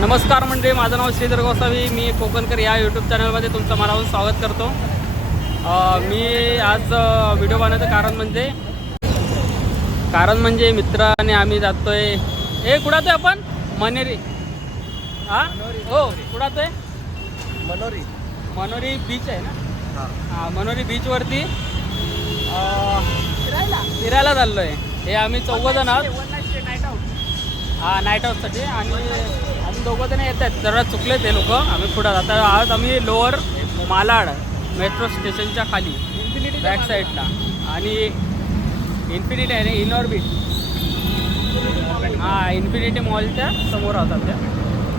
नमस्कार म्हणजे माझं नाव श्रीधर गोसावी. मी कोकणकर या यूट्यूब चॅनलमध्ये तुमचं मनापासून स्वागत करतो. मी आज व्हिडिओ बनवण्याचं कारण म्हणजे मित्राने आम्ही जातोय. कुठं आहे आपण? मनेरी. हां हो, कुठं आहे? मनोरी बीच आहे ना. हां, मनोरी बीचवरती फिरायला चाललो आहे. हे आम्ही 4 जण आहोत. हां, नाईट आऊटसाठी. आणि आम्ही 2 जण येत आहेत. जरा चुकले ते लोक. आम्ही पुढं जातो. आज आम्ही लोअर मालाड मेट्रो स्टेशनच्या खाली बॅक साईडला आणि इन्फिनिटी आहे ना, इनऑर्बिट. हां, इन्फिनिटी मॉलच्या समोर आहोत त्या.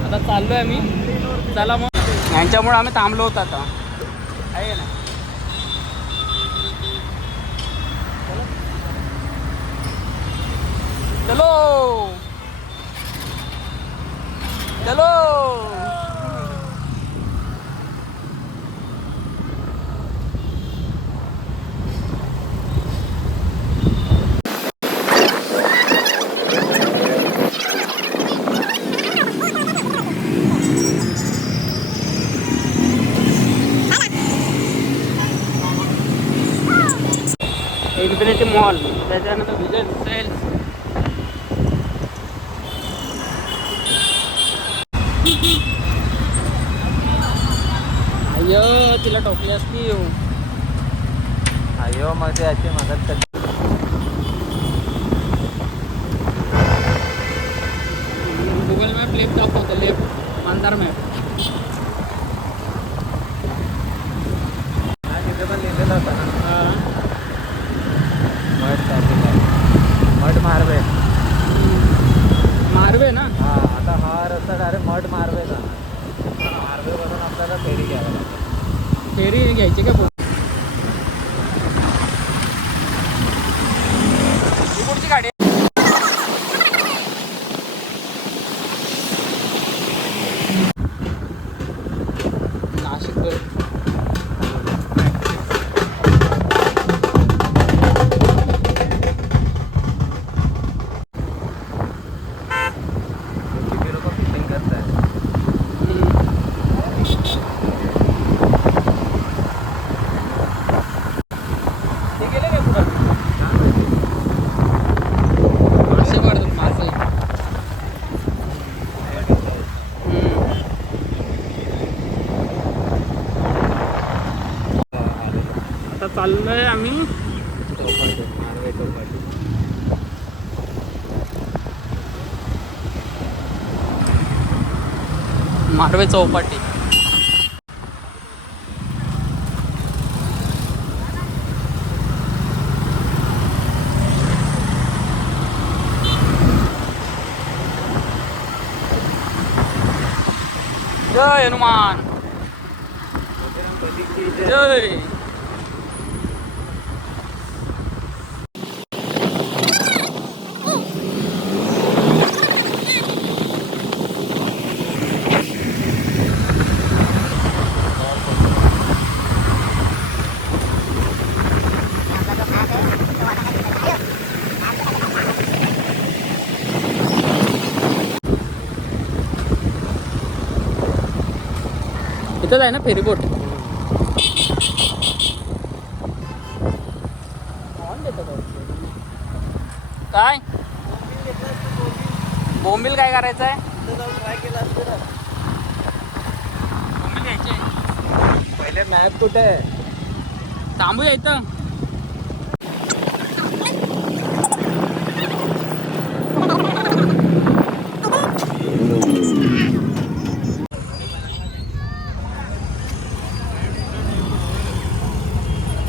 आता चाललो आहे आम्ही. चला मग, यांच्यामुळे आम्ही थांबलो होतो आता, आहे ना. चलो चलो. इन्फिनिटी मॉल, त्याच्यानंतर विजय सेल्स. अय्यो, तिला टोकली असती. अयो मग ते याची मदत कर. गुगल मॅप लेफ्ट दाखवतो, लेफ्ट मंदार मॅप. तिथे पण लिहिलेलं होतं ना. हां, मठ मारवे. मारवे ना. हा, आता हा रस्ता डायरेक्ट मठ मारवे जाणार. मारवेवरून आपल्याला फेरी घ्यावी लागेल. फेरी घ्यायची का? पुढची गाडी नाशिक. आता चाललोय आम्ही मारवे चौपाटी. जय हनुमान, जय. इथंच आहे ना फेरीबोट. काय बोंबील काय करायचं आहे? ट्राय केला असतं ना. बोंबील घ्यायचे. पहिले मॅप कुठे आहे? थांबूया इथं.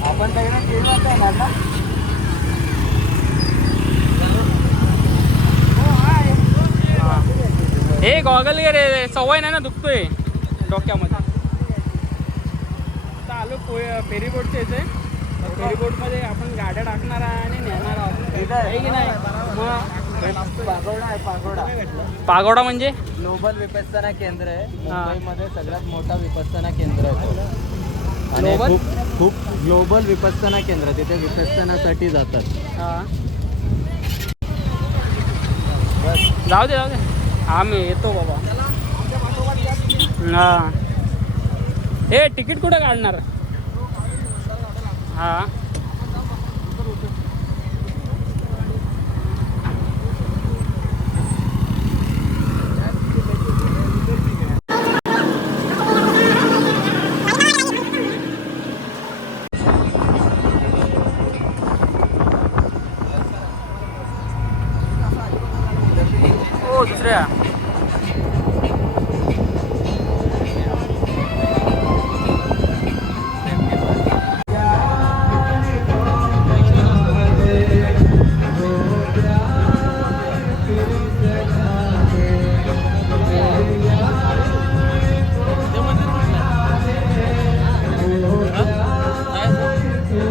आपण काही येणार ना. हे गॉगल घे रे, सवय नाही ना, दुखतोय डोक्यामध्ये. आता आलो फेरीबोटच्या इथे. फेरीबोटमध्ये आपण गाड्या टाकणार आणि नेणार आहोत, आहे की नाही? मग पागोडा आहे. पागोडा म्हणजे ग्लोबल विपස්සना केंद्र आहे. मुंबईमध्ये सगळ्यात मोठा विपස්සना केंद्र आहे. आणि खूप ग्लोबल विपස්සना केंद्र. तिथे विपස්සनासाठी जातात. हां, जाऊ दे. आम्ही येतो बाबा. हा हे तिकीट कुठं काढणार? हा हो दुसऱ्या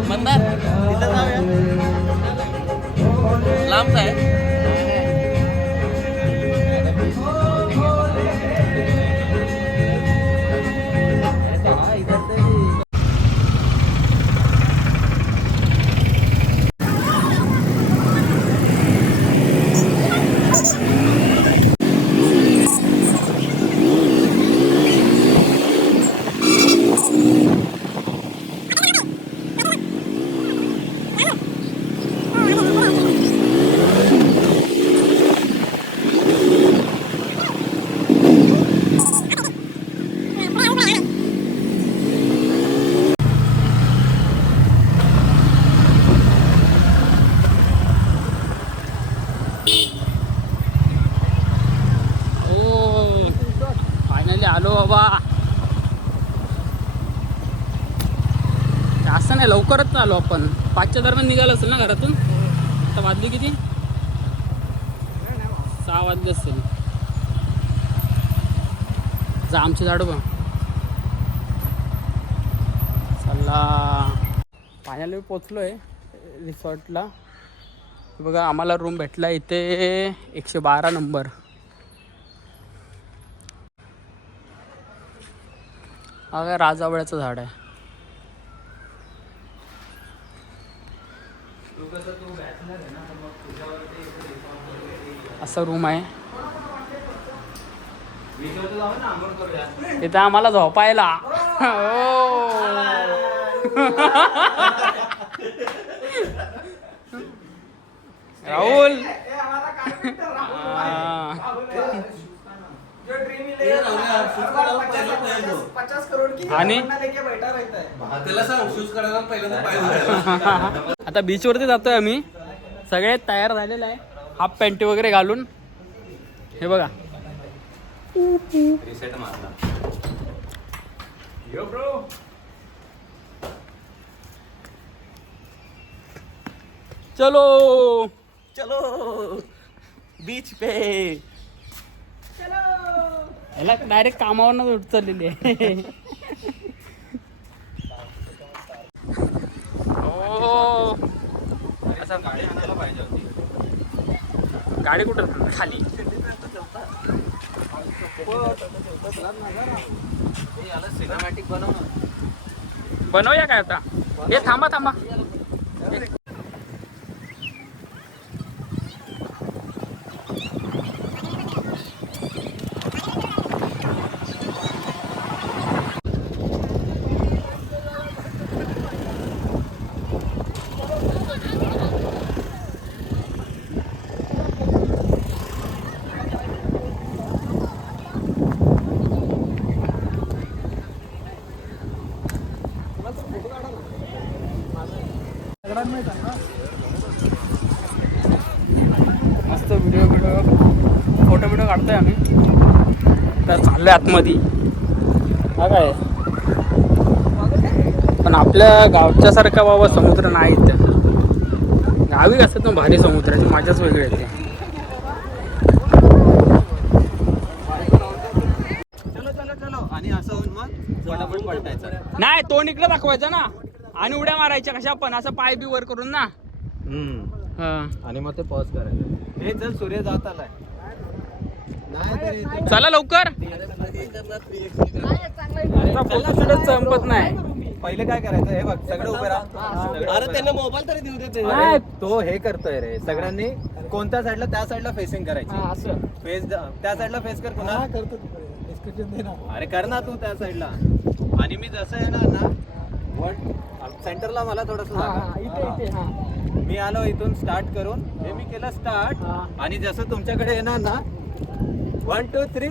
मंदार तिथं जाऊया. लांबच आहे. फायनली आलो बाबा. जास्त नाही लवकरच आलो आपण. 5च्या दरम्यान निघालो असेल ना घरातून. आता वाजली किती? 6 वाजले असेल. जा आमची झाडू बघ. चला फायनली पोचलोय रिसॉर्टला. बघा आम्हाला रूम भेटला इथे 112 नंबर. हा काय राजावळ्याचं झाड आहे. असा रूम आहे इथं आम्हाला झोपायला. राहुल आणि आता बीच वरती जातोय आम्ही. सगळे तयार झालेलं आहे हाफ पॅन्टी वगैरे घालून. हे बघा रिसेट मारला. यो ब्रो चलो चलो बीच पे. याला डायरेक्ट कामावरनं उचललेली आहे. हो असं गाडी आणायला पाहिजे होती. गाडी कुठं खाली. सिनेमॅटिक बनवूया काय आता. हे थांबा थांबा. मस्त फोटो काढतोय आम्ही. तर चाललोय आतमध्ये. हा काय पण आपल्या गावच्या सारखा बाबा समुद्र नाही इथं. गावी असतात ना भारी समुद्राची मजाच वेगळी येते. आणि असं होऊन मग पटापट पलटायचं. नाही तोंड इकडे दाखवायचं ना आणि उड्या मारायच्या कशा पण असं पाय बी वर करून ना. आणि मग ते पॉज करायचं. हे चल सूर्य जात आलाय. चला लवकर. फोटो शूटच संपत नाही. पहिले काय करायचं हे बघ सगळं उभे राहा. अरे त्यांना मोबाईल तरी देऊ देते. तो हे करतोय रे. सगळ्यांनी कोणत्या साईडला त्या साईडला फेसिंग करायची. फेस त्या साईडला फेस कर पुन्हा. अरे कर ना तू त्या साईडला. आणि मी जसं येणार ना सेंटरला मला थोडस मी आलो इथून स्टार्ट करून हे मी केलं स्टार्ट. आणि जसं तुमच्याकडे येणार ना 1 2 3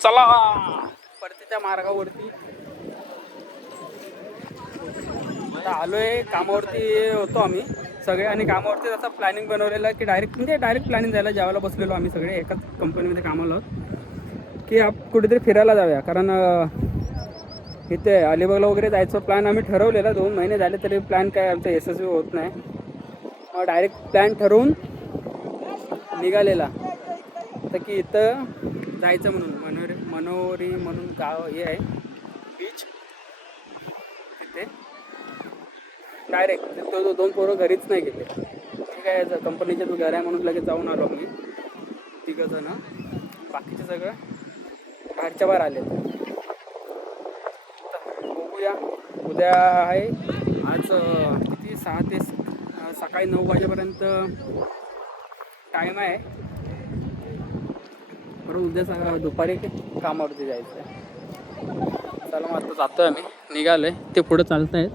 चला परतीच्या मार्गावरती आता आलोय. कामावरती होतो आम्ही सगळे आणि कामावरती असं प्लॅनिंग बनवलेलं की डायरेक्ट प्लॅनिंग जायला जेवायला बसलेलो आम्ही सगळे एकाच कंपनीमध्ये कामाला आहोत की कुठेतरी फिरायला जाऊया. कारण इथे अलिबागला वगैरे जायचं प्लॅन आम्ही ठरवलेला 2 महिने झाले तरी प्लॅन काय आमचा यशस्वी होत नाही. मग डायरेक्ट प्लॅन ठरवून निघालेला तर की इथं जायचं म्हणून मनोरी म्हणून गाव हे आहे बीच. तिथे डायरेक्ट तो 2 पोरं घरीच नाही गेले. ठीक आहे कंपनीच्या घर आहे म्हणून लगेच जाऊन आलो मी 3 जण. बाकीचे सगळं बाहेरच्या बाहेर आले. बघूया उद्या आहे. आज किती 6 ते सकाळी 9 वाजेपर्यंत टाईम आहे. बरं उद्या दुपारी कामावरती जायचं आहे. चला मग आता जातो आहे आम्ही निघालो आहे. ते पुढं चालत आहेत.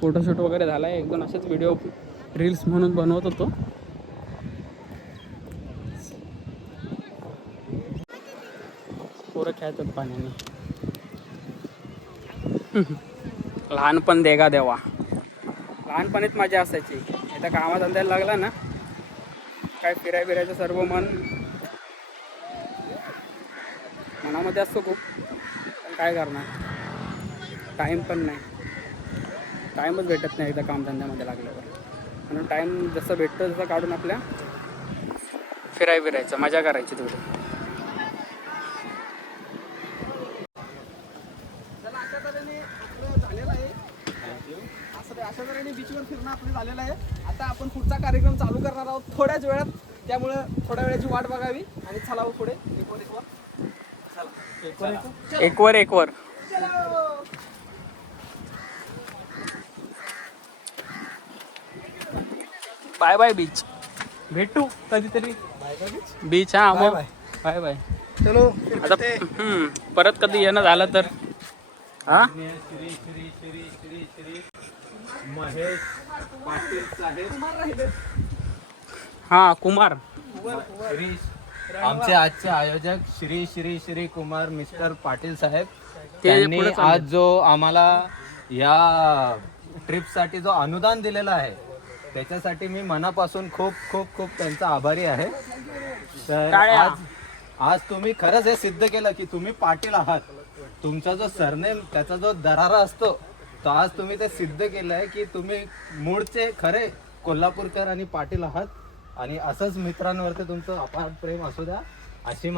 फोटोशूट वगैरे झाला आहे. 1-2 असेच व्हिडिओ रील्स म्हणून बनवत होतो. पोरं खेळतात पाण्याने. लहानपण देगा देवा. लहानपणीच मजा असायची. एकदा कामात अंदायला लागला ना काय फिरायचं सर्व मनामध्ये असतो खूप. पण काय करणार टाईम पण नाही. टाईमच भेटत नाही एकदा कामधंद्यामध्ये लागल्यावर. म्हणून टाईम जसं भेटतो तसं काढून आपल्या फिरायचं मजा करायची थोडी. अशा तऱ्हेने बीचवर फिरणं आपलं झालेलं आहे. आता आपण पुढचा कार्यक्रम चालू करणार आहोत थोड्याच वेळात. त्यामुळं थोड्या वेळाची वाट बघावी आणि चलावं पुढे. एक वर बाय बाय बीच. भेटू कधीतरी बीच. हा मग बाय बाय. चलो आता परत कधी येणं झालं तर हा महेश पाटील साहेब हा कुमार आमचे आजचे आयोजक श्री श्री श्री कुमार मिस्टर पाटील साहेब. ते त्यांनी पुढे चालले. आज जो आम्हाला या ट्रिपसाठी जो अनुदान दिलेलं आहे त्याच्यासाठी मी मनापासून खूप खूप खूप त्यांचा आभारी आहे. तर टाळ्या. आज तुम्ही खरंच हे सिद्ध केलं की तुम्ही पाटील आहात. तुमचा जो सरनेम त्याचा जो दरारा असतो तो आज तुम्ही ते सिद्ध केलं आहे की तुम्ही मूळचे खरे कोल्हापूरकर आणि पाटील आहात. आणि असंच मित्रांवरती तुमचं अपार प्रेम असू द्या अशी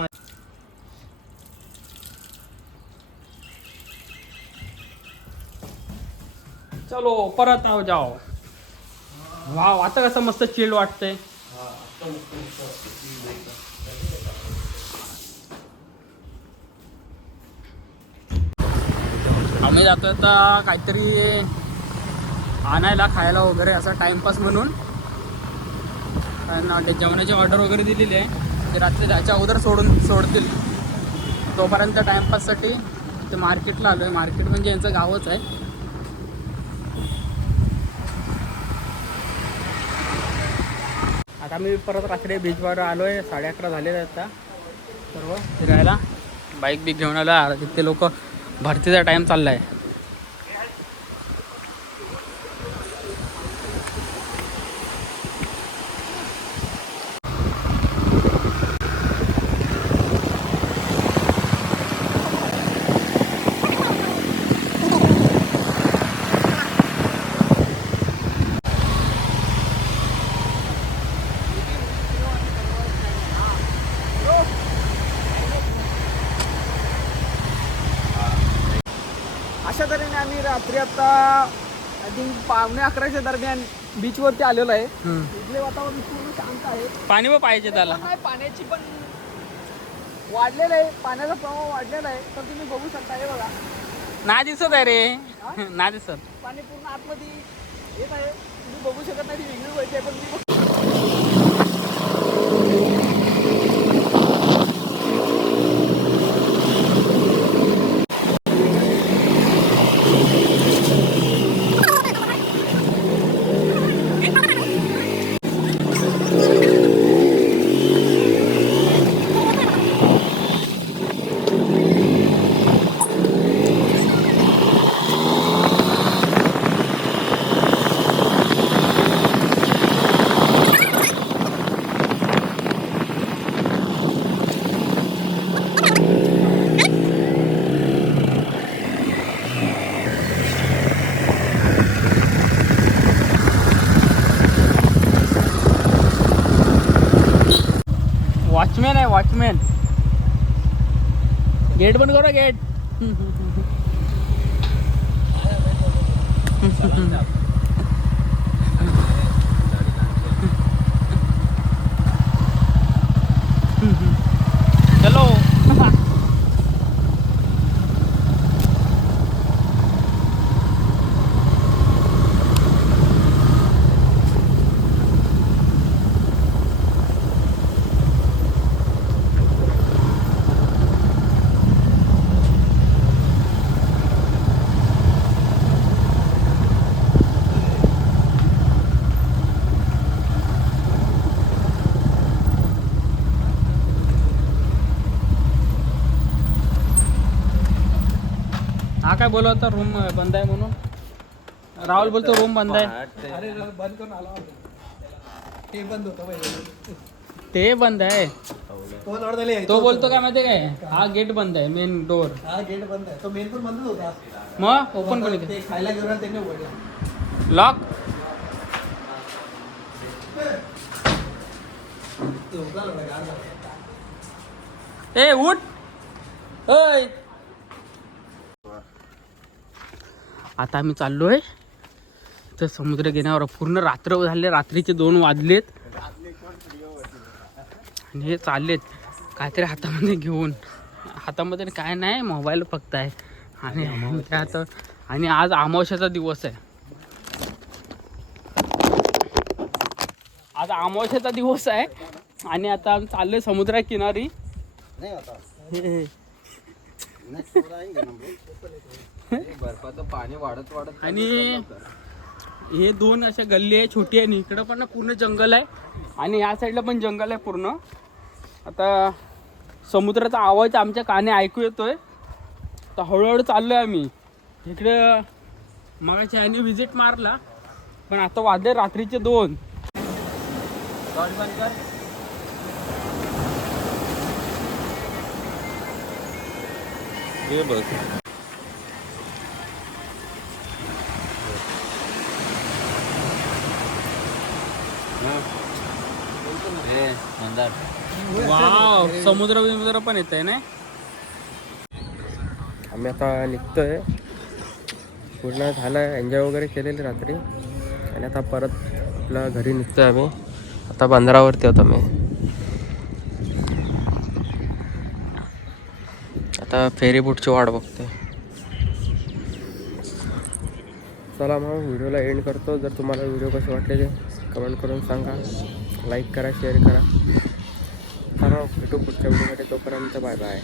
चलो परत जाओ. वाव आता कसं मस्त चिल्ड वाटतंय. आम्ही जातो आता काहीतरी आणायला खायला वगैरे असं टाइमपास म्हणून. कारण ते जेवणाची ऑर्डर वगैरे दिलेली आहे. ते रात्री जायच्या अगोदर सोडतील. तोपर्यंत टाइमपाससाठी ते मार्केटला आलो आहे. मार्केट म्हणजे यांचं गावच आहे. आता मी परत रात्री बीचवर आलो आहे. 11:30 झालेले आहेत आता सर्व फिरायला. बाईक बी घेऊन आलो. तिथे लोक भरतीचा टाईम चालला आहे. अशा तऱ्हेने आम्ही रात्री आता आय थिंक 11:45च्या दरम्यान बीचवरती आलेलो आहे. इथले वातावरण पूर्ण शांत आहे. पाणी पण पाहिजे त्याला. नाही पाण्याची पण वाढलेलं आहे. पाण्याचं प्रमाण वाढलेलं आहे. तर तुम्ही बघू शकता. हे बघा ना दिसत आहे रे. ना दिसत. पाणी पूर्ण आतमध्ये येत आहे. तुम्ही बघू शकत नाही. ती वेगळी व्हायची आहे पण वॉचमॅन आहे वॉचमॅन. गेट बंद करा गेट. चलो. हा काय बोलत होता रूम बंद आहे म्हणून. राहुल बोलतो रूम बंद आहे. अरे बंद करून आला होता. ते बंद होतं पहिले. ते बंद आहे. तो लढ झाले. तो बोलतो काय माहिती काय, हा गेट बंद आहे मेन डोर. हा गेट बंद आहे. तो मेन पण बंदच होता. मग ओपन कोणी ते खायला घेऊन त्यांनी उघडला. लॉक. ए उठ. ओय आता आम्ही चाललोय तर समुद्र किनाऱ्यावर. पूर्ण रात्र झाले, रात्रीचे 2 वाजलेत आणि हे चाललेत काहीतरी हातामध्ये घेऊन. हातामध्ये काय नाही, मोबाईल फक्त आहे. आणि त्यात आणि आज अमावस्याचा दिवस आहे. आज अमावस्याचा दिवस आहे आणि आता आम्ही चाललोय समुद्रा किनारी. बर्फाचं पाणी वाढत वाढत आणि हे 2 अशा गल्ली आहे छोटी आहे. आणि इकडं पण ना पूर्ण जंगल आहे आणि या साईडला पण जंगल आहे पूर्ण. आता समुद्राचा आवाज आमच्या काने ऐकू येतोय तर हळूहळू चाललोय आम्ही इकडे. मगाशी याने व्हिजिट मारला पण आता वाजले रात्रीचे 2. हे बघ वाव समुद्र पण येत आहे ना. आम्ही आता निघतोय. पूर्ण झालं एन्जॉय वगैरे केलेली रात्री आणि आता परत आपल्या घरी निघतोय आम्ही. आता बंदरावरती होतो मी. आता फेरी बोटची वाट बघतोय. चला मग व्हिडिओला एंड करतो. जर तुम्हाला व्हिडिओ कसे वाटले ते कमेंट करून सांगा. लाईक करा, शेअर करा. चला भेटू पुढच्या व्हिडिओमध्ये. तोपर्यंत बाय बाय.